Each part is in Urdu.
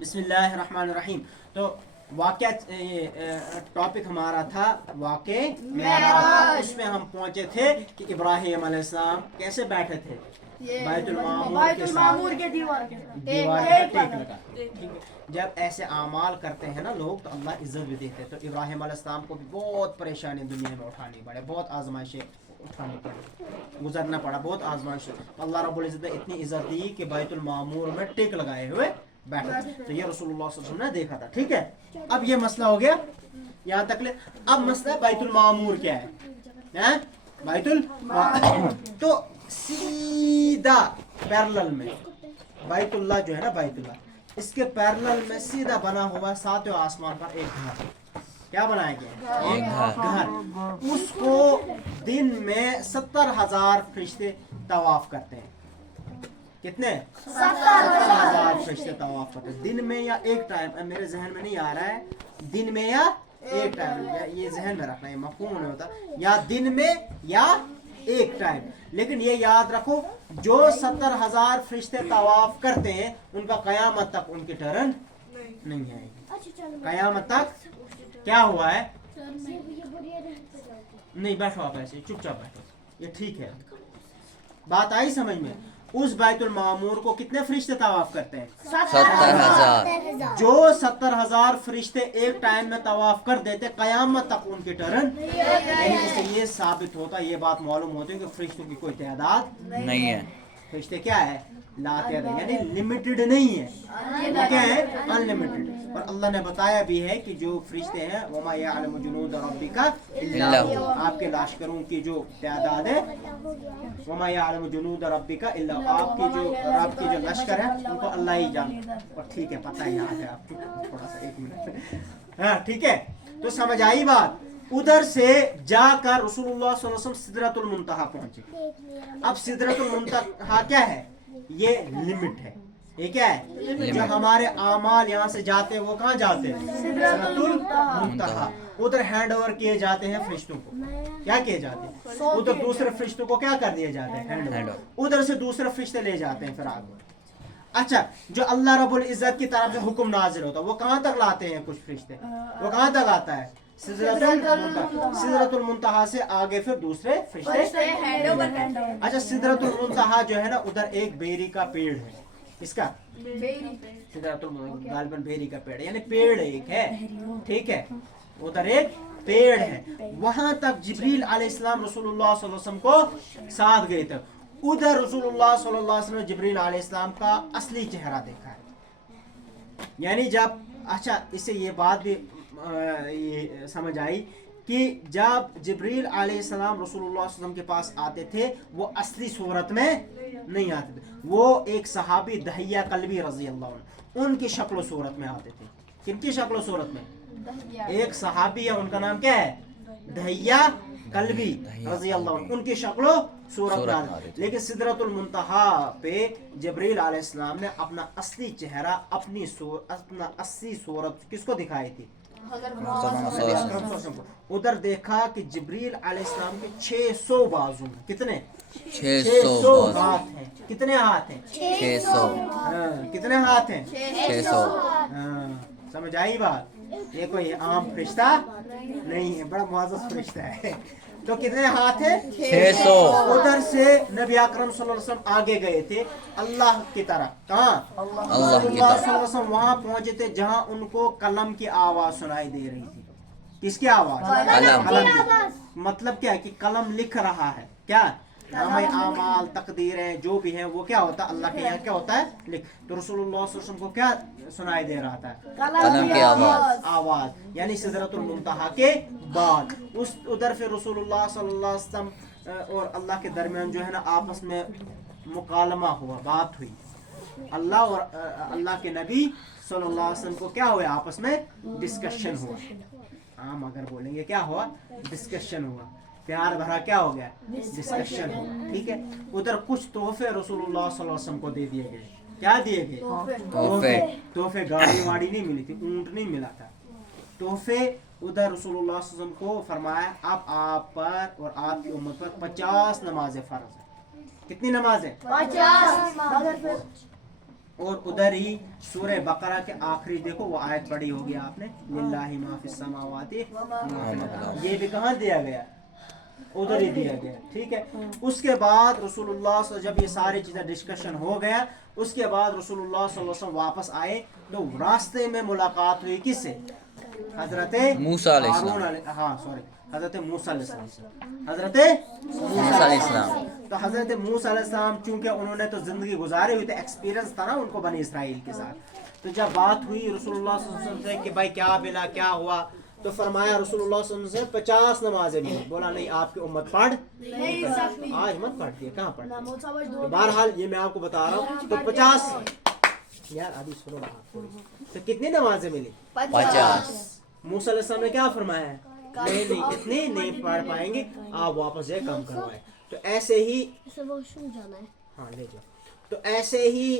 بسم اللہ الرحمن الرحیم. تو واقعہ ٹاپک ہمارا تھا واقع معراج. اس میں ہم پہنچے تھے کہ ابراہیم علیہ السلام کیسے بیٹھے تھے بیت المعمور کے دیوار ٹیک لگا. ٹھیک ہے, جب ایسے اعمال کرتے ہیں نا لوگ تو اللہ عزت بھی دیتے ہیں. تو ابراہیم علیہ السلام کو بھی بہت پریشانی دنیا میں اٹھانی پڑے, بہت آزمائشیں اٹھانی پڑی, گزرنا پڑا, بہت آزمائش. اللہ رب العزت نے اتنی عزت دی کہ بیت المعمور میں ٹیک لگائے ہوئے بیٹھا. تو یہ رسول اللہ صلی اللہ علیہ وسلم نے دیکھا تھا. ٹھیک ہے, اب یہ مسئلہ ہو گیا یہاں تک لے. اب مسئلہ بیت المعمور کیا ہے؟ بیت المعمور تو سیدھا پیرلل میں بیت اللہ جو ہے نا, بیت اللہ اس کے پیرلل میں سیدھا بنا ہوا ساتویں آسمان پر ایک گھر. کیا بنایا گیا؟ ایک گھر. اس کو دن میں 70,000 فرشتے طواف کرتے ہیں. کتنے؟ 70,000 فرشتے طواف کرتے ہیں دن میں یا ایک ٹائم. میرے ذہن میں نہیں آ رہا ہے دن میں یا ایک ٹائم, یہ ذہن میں رکھنا ہے, مفہوم نہیں ہوتا, یا دن میں یا ایک ٹائم. لیکن یہ یاد رکھو جو 70,000 فرشتے طواف کرتے ہیں ان کا قیامت تک ان کی ٹرن نہیں آئے گی. قیامت تک کیا ہوا ہے؟ نہیں, بیٹھو آپ ایسے چپ چاپ بیٹھو, یہ ٹھیک ہے. بات آئی سمجھ میں؟ اس بیت المعمور کو کتنے فرشتے طواف کرتے ہیں؟ 70,000. جو 70,000 فرشتے ایک ٹائم میں طواف کر دیتے قیامت تک ان کی ٹرن نہیں. اس سے یہ ثابت ہوتا, یہ بات معلوم ہوتی ہے کہ فرشتوں کی کوئی تعداد نہیں ہے. فرشتے کیا ہے؟ لا تعداد, یعنی لمیٹڈ نہیں ہے. وہ کیا ہے؟ ان لمیٹڈ. اور اللہ نے بتایا بھی ہے کہ جو فرشتے ہیں وما یعلم جنود ربک الا هو, آپ کے لاشکروں کی جو تعداد ہے وما یعلم جنود ربک الا هو, آپ کی جو رب کی جو لشکر ہے ان کو اللہ ہی جانتا. اور ٹھیک ہے, پتہ ہی ہے آپ کو, تھوڑا سا ایک منٹ. ہاں ٹھیک ہے, تو سمجھ آئی بات. ادھر سے جا کر رسول اللہ صلی اللہ علیہ وسلم سدرۃ المنتہا پہنچے. اب سدرۃ المنتہا کیا ہے؟ یہ لمٹ ہے. یہ کیا ہے؟ جو ہمارے اعمال یہاں سے جاتے ہیں وہ کہاں جاتے ہیں؟ سدرۃ المنتہا. ادھر ہینڈ اوور کیے جاتے ہیں فرشتوں کو. کیا کیے جاتے ہیں؟ ادھر دوسرے فرشتوں کو کیا کر دیا جاتا ہے؟ Hand over. ادھر سے دوسرے فرشتے لے جاتے ہیں پھر آگے. اچھا, جو اللہ رب العزت کی طرف سے حکم نازل ہوتا ہے وہ کہاں تک لاتے ہیں کچھ فرشتے؟ وہ کہاں تک آتا ہے؟ سدرۃ المنتہا. سدرۃ المنتہا سے آگے پھر دوسرے فرشتے. اچھا, سدرۃ المنتہا جو ہے نا ادھر ایک بیری کا پیڑ ہے. کس کا؟ سدرۃ المنتہا غالباً بیری کا پیڑ ہے, یعنی پیڑ ایک ہے. ٹھیک ہے, ادھر ایک پیڑ ہے. وہاں تک جبریل علیہ السلام رسول اللہ صلی اللہ علیہ وسلم کو ساتھ گئے تھے. ادھر رسول اللہ صلی اللہ علیہ وسلم نے جبریل علیہ السلام کا اصلی چہرہ دیکھا ہے. یعنی جب, اچھا اس سے یہ بات بھی یہ سمجھ آئی کہ جب جبریل علیہ السلام رسول اللہ صلی اللہ علیہ وسلم کے پاس آتے تھے وہ اصلی صورت میں نہیں آتے تھے. وہ ایک صحابی دہیہ کلبی رضی اللہ عنہ ان کی شکل و صورت میں آتے تھے. کن کی شکل و صورت میں؟ ایک صحابی ہے, ان کا نام کیا ہے؟ دہیہ کلبی رضی اللہ عنہ, ان کی شکل و صورت میں. لیکن سدرۃ المنتہا پہ جبریل علیہ السلام نے اپنا اصلی چہرہ, اپنا اصلی صورت کس کو دکھائی تھی؟ ادھر دیکھا کہ جبریل علیہ السلام کے 600 بازو ہیں. کتنے؟ 600 ہاتھ ہیں. کتنے ہاتھ ہیں؟ 600. کتنے ہاتھ ہیں؟ 600. سمجھ آئی بات؟ یہ کوئی عام فرشتہ نہیں ہے, بڑا معزز فرشتہ ہے. تو کتنے ہاتھ ہیں؟ 600. ادھر سے نبی اکرم صلی اللہ علیہ وسلم آگے گئے تھے اللہ کی طرف. کہاں؟ اللہ صلی اللہ علیہ وسلم وہاں پہنچے تھے جہاں ان کو قلم کی آواز سنائی دے رہی تھی. کس کی آواز؟ قلم کی. مطلب کیا ہے کہ قلم لکھ رہا ہے. کیا؟ نامہ اعمال, تقدیریں جو بھی ہیں وہ کیا ہوتا ہے اللہ کے یہاں کیا ہوتا ہے؟ لکھ. تو رسول اللہ صلی اللہ علیہ وسلم کو کیا سنائی دے رہا تھا؟ قلم کی آواز. یعنی سدرۃ المنتہا کے بعد اس ادھر پھر رسول اللہ صلی اللہ علیہ وسلم اور اللہ کے درمیان جو ہے نا آپس میں مکالمہ ہوا, بات ہوئی. اللہ اور اللہ کے نبی صلی اللہ علیہ وسلم کو کیا ہوا؟ آپس میں ڈسکشن ہوا. عام اگر بولیں گے کیا ہوا؟ ڈسکشن ہوا. پیار بھرا کیا ہو گیا؟ ڈسکشن ہوا. ٹھیک ہے, ادھر کچھ تحفے رسول اللہ صلی اللہ علیہ وسلم کو دے دیے گئے. کیا دیے گئے؟ تحفے. گاڑی واڑی نہیں ملی تھی, اونٹ نہیں ملا تھا, تحفے. ادھر رسول اللہ صلی اللہ علیہ وسلم کو فرمایا اب آپ پر اور آپ کی امت پر 50 نمازیں فرض ہیں. کتنی نمازیں؟ 50. اور ادھر ہی سورہ بقرہ کے آخری دیکھو وہ آیت پڑھی ہوگی آپ نے، للہ ما فی السماوات و ما فی الارض، یہ بھی کہاں دیا گیا؟ ادھر ہی دیا گیا، ٹھیک ہے۔ اس کے بعد رسول اللہ صلی اللہ علیہ وسلم جب یہ ساری چیزیں ڈسکشن ہو گیا، اس کے بعد رسول اللہ صلی اللہ علیہ وسلم واپس آئے تو راستے میں ملاقات ہوئی کس سے؟ حضرت موسیٰ علیہ ہارون السلام، ہاں سوری حضرت موسیٰ علیہ السلام، حضرت موسیٰ علیہ السلام، تو حضرت موسیٰ علیہ السلام چونکہ انہوں نے تو زندگی گزاری ہوئی تھی، ایکسپیرینس تھا نا ان کو بنی اسرائیل کے ساتھ، تو جب بات ہوئی رسول اللہ صلی اللہ علیہ وسلم سے کہ بھائی کیا بلا کیا ہوا، تو فرمایا رسول اللہ صلی اللہ علیہ وسلم سے 50 نمازیں ملی، بولا نہیں آپ کی امت پڑھ نہیں پڑھتی، آج مت پڑھتی ہے، کہاں پڑھتی ہے؟ تو بہرحال یہ میں آپ کو بتا رہا ہوں، تو 50 یار ابھی سنو تو کتنی نمازیں ملی؟ 50۔ موسیٰ علیہ السلام نے کیا فرمایا ہے؟ نہیں اتنے نہیں پڑھ پائیں گے، آپ واپس جائے کم کروائے۔ تو ایسے ہی ہاں لے جاؤ، تو ایسے ہی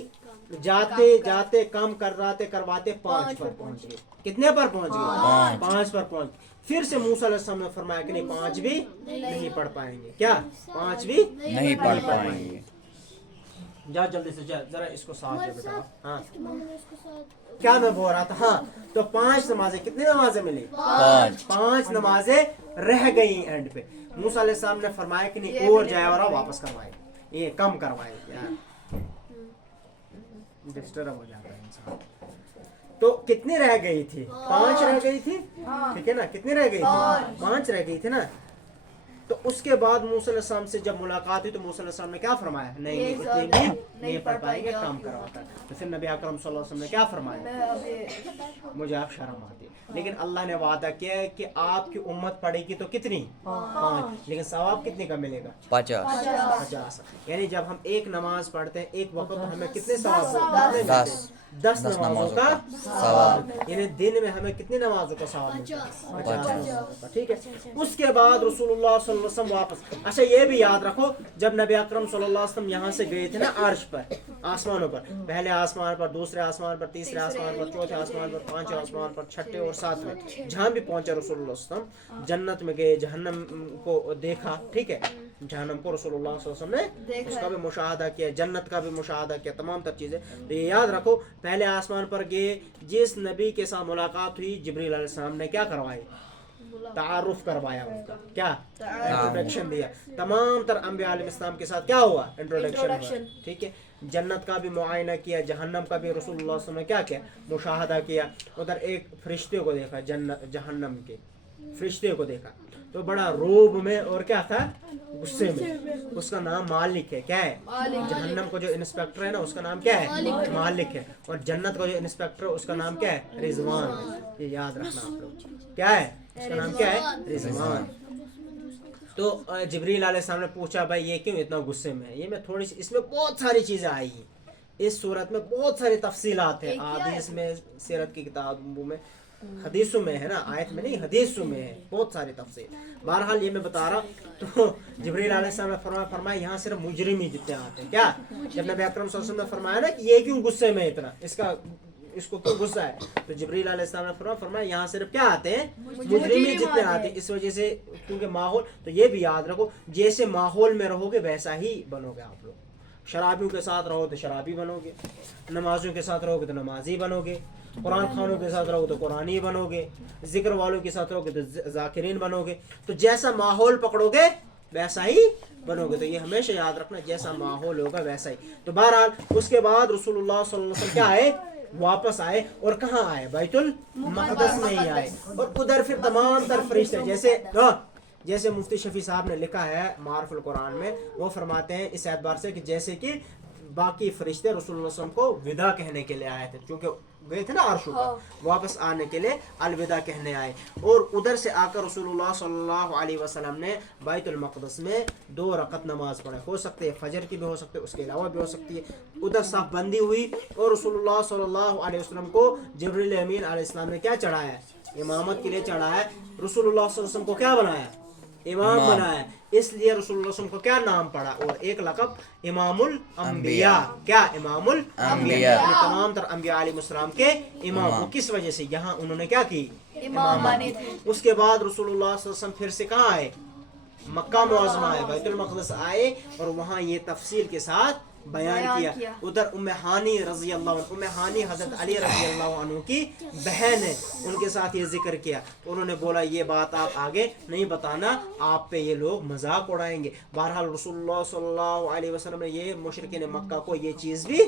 جاتے جاتے کم کرواتے 5 پر پہنچ گئے۔ کتنے پر پہنچ گئے؟ 5 پر پہنچ گئے۔ پھر سے موسیٰ علیہ السلام نے فرمایا کہ نہیں 5 بھی نہیں پڑھ پائیں گے، کیا 5 بھی نہیں پڑھ پائیں گے۔ جا جلدی سے جا، ذرا اس کو ساتھ دے بیٹا۔ ہاں کیا میں بول رہا تھا؟ ہاں تو 5 نمازیں، کتنی نمازیں ملی؟ 5 نمازیں رہ گئی اینڈ پہ۔ موسیٰ علیہ السلام نے فرمایا کہ نہیں اور جائے اور واپس کروائے، یہ کم کروائے، یار ڈسٹرب ہو جاتا ہے انسان۔ تو کتنی رہ گئی تھی؟ 5 رہ گئی تھی، ٹھیک ہے نا؟ کتنی رہ گئی تھی؟ 5 رہ گئی تھی نا۔ تو اس کے بعد موسیٰ علیہ السلام سے جب ملاقات ہوئی تو موسیٰ علیہ السلام نے کیا فرمایا؟ نہیں اتنے بھی نہیں پڑھ پائیں گے، کم کرواتا ہے۔ تو پھر نبی اکرم صلی اللہ علیہ وسلم نے کیا فرمایا؟ مجھے آپ شرم آتی ہے، لیکن اللہ نے وعدہ کیا ہے کہ آپ کی امت پڑھے گی تو کتنی؟ 5، لیکن ثواب کتنے کا ملے گا؟ 50۔ یعنی جب ہم ایک نماز پڑھتے ہیں ایک وقت تو ہمیں کتنے ثواب؟ 10 نمازوں کا ثواب، یعنی دن میں ہمیں کتنی نمازوں کا ثواب ملتا ہے؟ 50 نمازوں کا، ٹھیک ہے۔ اس کے بعد رسول اللہ صلی اللہ علیہ وسلم واپس، اچھا یہ بھی یاد رکھو جب نبی اکرم صلی اللہ علیہ وسلم یہاں سے گئے تھے نا عرش پر، آسمانوں پر، پہلے آسمان پر، دوسرے آسمان پر، تیسرے آسمان پر، چوتھے آسمان پر، پانچویں آسمان پر، چھٹے اور ساتویں، جہاں بھی پہنچے رسول اللہ صلی اللہ علیہ وسلم، جنت میں گئے، جہنم کو دیکھا، ٹھیک ہے، جہنم کو رسول اللہ صلی اللہ علیہ وسلم نے اس کا بھی مشاہدہ کیا، جنت کا بھی مشاہدہ کیا، تمام تر چیزیں۔ تو یہ یاد رکھو پہلے آسمان پر گئے، جس نبی کے ساتھ ملاقات ہوئی جبریل علیہ السلام نے کیا کروائی؟ تعارف کروایا ان کا، کیا انٹروڈکشن دیا۔ تمام تر انبیاء علیہ السلام کے ساتھ کیا ہوا؟ انٹروڈکشن ہوا، ٹھیک ہے۔ جنت کا بھی معائنہ کیا، جہنم کا بھی رسول اللہ صلی اللہ علیہ وسلم نے کیا کیا؟ مشاہدہ کیا۔ ادھر ایک فرشتے کو دیکھا، جہنم کے فرشتے کو دیکھا تو بڑا روب میں اور کیا تھا؟ غصے میں۔ اس کا نام مالک ہے، کیا ہے؟ جہنم کو جو انسپیکٹر ہے نا اس کا نام کیا ہے؟ مالک ہے۔ اور جنت کا جو انسپیکٹر ہے اس کا نام کیا ہے؟ رضوان ہے۔ یہ یاد رکھنا آپ لوگ، کیا ہے اس کا نام؟ کیا ہے؟ رضوان۔ تو جبریل علیہ السلام نے پوچھا بھائی یہ کیوں اتنا غصے میں ہے؟ یہ میں تھوڑی سی، اس میں بہت ساری چیزیں آئی ہیں، اس صورت میں بہت ساری تفصیلات ہیں، حدیث میں، سیرت کی کتابوں میں، حدیثوں میں ہے نا، آیت میں نہیں، حدیثوں میں ہے بہت ساری تفصیل۔ بہرحال یہ میں بتا رہا تو جبریل علیہ السلام نے فرمایا یہاں صرف مجرم ہی جتنے آتے ہیں، کیا؟ جب نبی اکرم صلی اللہ علیہ وسلم نے فرمایا نا کہ یہ کیوں غصے میں اتنا، اس کو کیوں غصہ ہے، تو جبریل علیہ السلام نے فرمایا یہاں صرف کیا آتے ہیں؟ مجرم ہی جتنے آتے ہیں۔ اس وجہ سے کیونکہ ماحول، تو یہ بھی یاد رکھو جیسے ماحول میں رہو گے ویسا ہی بنو گے آپ لوگ۔ شرابیوں کے ساتھ رہو تو شرابی بنو گے، نمازیوں کے ساتھ رہو گے تو نمازی بنو گے، قرآن خوانوں کے ساتھ رہو گے تو قرآنی بنو گے، ذکر والوں کے ساتھ رہو گے تو ذاکرین بنو گے۔ تو جیسا ماحول پکڑو گے ویسا ہی بنو گے، تو یہ ہمیشہ یاد رکھنا، جیسا ماحول ہوگا ویسا ہی۔ تو بہرحال اس کے بعد رسول اللہ صلی اللہ علیہ وسلم کیا آئے؟ واپس آئے، اور کہاں آئے؟ بیت المقدس میں ہی آئے۔ اور ادھر پھر تمام تر فرشتے، جیسے مفتی شفیع صاحب نے لکھا ہے معارف القرآن میں، وہ فرماتے ہیں اس اعتبار سے کہ جیسے کہ باقی فرشتے رسول اللہ صلی اللہ علیہ وسلم کو ودا کہنے کے لیے آئے تھے، چونکہ گئے تھے نا عرش پر، واپس آنے کے لیے الوداع کہنے آئے۔ اور ادھر سے آ کر رسول اللہ صلی اللہ علیہ وسلم نے بیت المقدس میں 2 رکعت نماز پڑھے، ہو سکتے فجر کی بھی ہو سکتے، اس کے علاوہ بھی ہو سکتی ہے۔ ادھر صف بندی ہوئی اور رسول اللہ صلی اللہ علیہ وسلم کو جبریل امین علیہ السلام نے کیا چڑھایا؟ امامت کے لیے چڑھایا۔ رسول اللہ صلی اللہ علیہ وسلم کو کیا بنایا؟ امام بنایا۔ اس لیے رسول اللہ صلی اللہ علیہ وسلم کو کیا نام پڑا؟ اور ایک لقب امام الانبیاء، کیا؟ امام الانبیاء، یعنی تمام تر انبیاء علیہ السلام کے امام۔ وہ کس وجہ سے؟ یہاں انہوں نے کیا کی؟ امام بنے تھے۔ اس کے بعد رسول اللہ صلی اللہ علیہ وسلم پھر سے کہاں آئے؟ مکہ معظمہ آئے، بیت المقدس آئے، اور وہاں یہ تفصیل کے ساتھ بیان کیا. ادھر ام ہانی رضی اللہ عنہ، ام ہانی حضرت علی رضی اللہ عنہ کی بہن ہے، ان کے ساتھ یہ ذکر کیا. انہوں نے بولا یہ بات آپ آگے نہیں بتانا، آپ پہ یہ لوگ مذاق اڑائیں گے. بہرحال رسول اللہ صلی اللہ علیہ وسلم نے یہ مشرکین مکہ کو یہ چیز بھی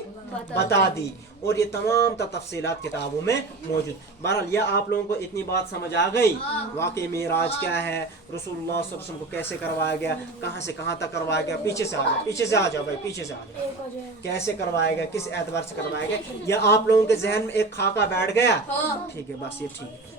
بتا دی، اور یہ تمام تفصیلات کتابوں میں موجود. بہرحال یہ آپ لوگوں کو اتنی بات سمجھ آ گئی واقعی معراج کیا ہے، رسول اللہ صلی اللہ علیہ وسلم کو کیسے کروایا گیا، کہاں سے کہاں تک کروایا گیا. پیچھے سے آ جاؤ، پیچھے سے آ جاؤ بھائی، پیچھے سے آ جاؤ. کیسے کروایا گیا، کس اعتبار سے کروایا گیا، یہ آپ لوگوں کے ذہن میں ایک خاکہ بیٹھ گیا. ٹھیک ہے، بس یہ ٹھیک ہے.